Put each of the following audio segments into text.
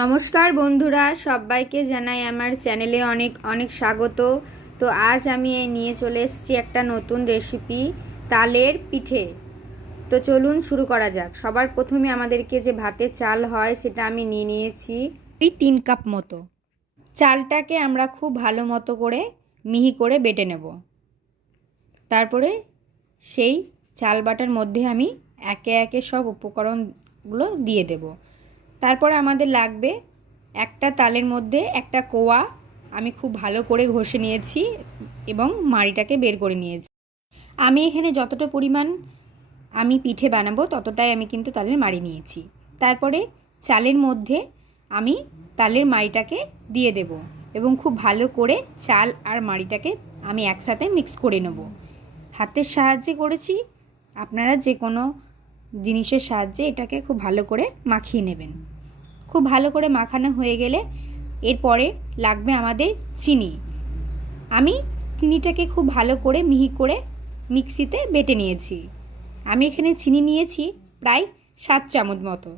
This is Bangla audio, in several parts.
নমস্কার বন্ধুরা, সবাইকে জানাই আমার চ্যানেলে অনেক অনেক স্বাগত। তো আজ আমি এই নিয়ে চলে এসেছি একটা নতুন রেসিপি তালের পিঠে। তো চলুন শুরু করা যাক। সবার প্রথমে আমাদেরকে যে ভাতের চাল হয়, সেটা আমি নিয়ে নিয়েছি এই তিন কাপ মতো। চালটাকে আমরা খুব ভালো মতো করে মিহি করে বেটে নেব। তারপরে সেই চাল বাটার মধ্যে আমি একে একে সব উপকরণগুলো দিয়ে দেবো। তারপরে আমাদের লাগবে একটা তালের মধ্যে একটা কোয়া। আমি খুব ভালো করে ঘষে নিয়েছি এবং মাড়িটাকে বের করে নিয়েছি। আমি এখানে যতটা পরিমাণ আমি পিঠে বানাবো ততটাই আমি কিন্তু তালের মাড়ি নিয়েছি। তারপরে চালের মধ্যে আমি তালের মাড়িটাকে দিয়ে দেব এবং খুব ভালো করে চাল আর মাড়িটাকে আমি একসাথে মিক্স করে নেব। হাতের সাহায্যে করেছি। আপনারা যে কোনো জিনিসের সাহায্যে এটাকে খুব ভালো করে মাখিয়ে নেবেন। খুব ভালো করে মাখানো হয়ে গেলে এরপরে লাগবে আমাদের চিনি। আমি চিনিটাকে খুব ভালো করে মিহি করে মিক্সিতে বেটে নিয়েছি। আমি এখানে চিনি নিয়েছি প্রায় সাত চামচ মতো।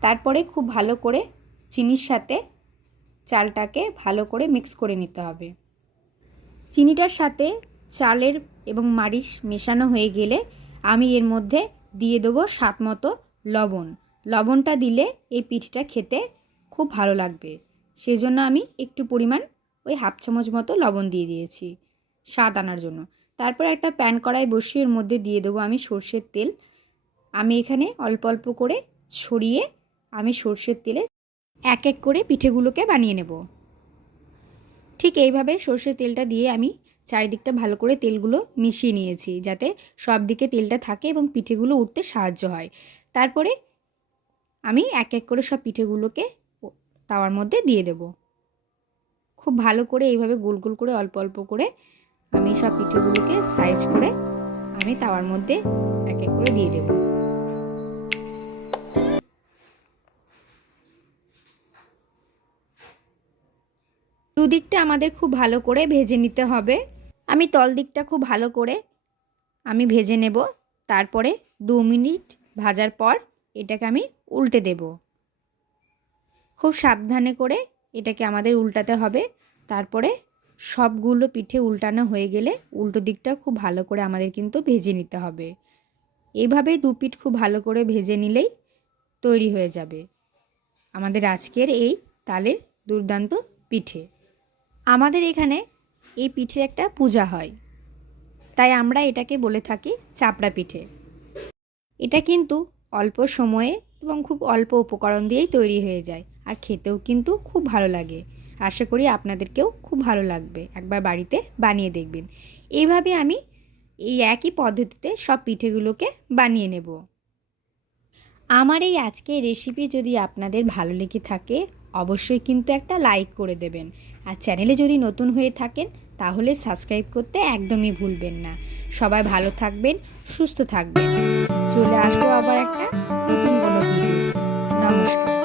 তারপরে খুব ভালো করে চিনির সাথে চালটাকে ভালো করে মিক্স করে নিতে হবে। চিনিটার সাথে চালের এবং মারিচ মেশানো হয়ে গেলে আমি এর মধ্যে দিয়ে দেবো স্বাদ মতো লবণ। লবণটা দিলে এই পিঠটা খেতে খুব ভালো লাগবে। সেই জন্য আমি একটু পরিমাণ ওই হাফ চামচ মতো লবণ দিয়ে দিয়েছি স্বাদ আনার জন্য। তারপর একটা প্যান কড়াই বসিয়ে এর মধ্যে দিয়ে দেবো আমি সর্ষের তেল। আমি এখানে অল্প অল্প করে ছড়িয়ে আমি সর্ষের তেলে এক এক করে পিঠেগুলোকে বানিয়ে নেব। ঠিক এইভাবে সর্ষের তেলটা দিয়ে আমি চারিদিকটা ভালো করে তেলগুলো মিশিয়ে নিয়েছি যাতে সব দিকে তেলটা থাকে এবং পিঠেগুলো উঠতে সাহায্য হয়। তারপরে আমি এক এক করে সব পিঠেগুলোকে তাওয়ার মধ্যে দিয়ে দেব। খুব ভালো করে এইভাবে গোল গোল করে অল্প অল্প করে আমি সব পিঠেগুলোকে সাইজ করে আমি তাওয়ার মধ্যে এক এক করে দিয়ে দেব। দুদিকটা আমাদের খুব ভালো করে ভেজে নিতে হবে। আমি তল দিকটা খুব ভালো করে আমি ভেজে নেব। তারপরে দু মিনিট ভাজার পর এটাকে আমি উল্টে দেব। খুব সাবধানে করে এটাকে আমাদের উল্টাতে হবে। তারপরে সবগুলো পিঠে উল্টানো হয়ে গেলে উল্টো দিকটা খুব ভালো করে আমাদের কিন্তু ভেজে নিতে হবে। এইভাবে দু পিঠ খুব ভালো করে ভেজে নিলেই তৈরি হয়ে যাবে আমাদের আজকের এই তালের দুর্দান্ত পিঠে। আমাদের এখানে এই পিঠের একটা পূজা হয়, তাই আমরা এটাকে বলে থাকি চাপড়া পিঠে। এটা কিন্তু অল্প সময়ে এবং খুব অল্প উপকরণ দিয়েই তৈরি হয়ে যায়। আর খেতেও কিন্তু খুব ভালো লাগে। আশা করি আপনাদেরকেও খুব ভালো লাগবে। একবার বাড়িতে বানিয়ে দেখবেন। এইভাবে আমি এই একই পদ্ধতিতে সব পিঠেগুলোকে বানিয়ে নেব। আমার এই আজকে রেসিপি যদি আপনাদের ভালো লেগে থাকে, অবশ্যই কিন্তু একটা লাইক করে দেবেন। আর চ্যানেলে যদি নতুন হয়ে থাকেন, তাহলে সাবস্ক্রাইব করতে একদমই ভুলবেন না। সবাই ভালো থাকবেন, সুস্থ থাকবেন। চলে আসব আবার একটা নতুন কোনো ভিডিও নমস্কার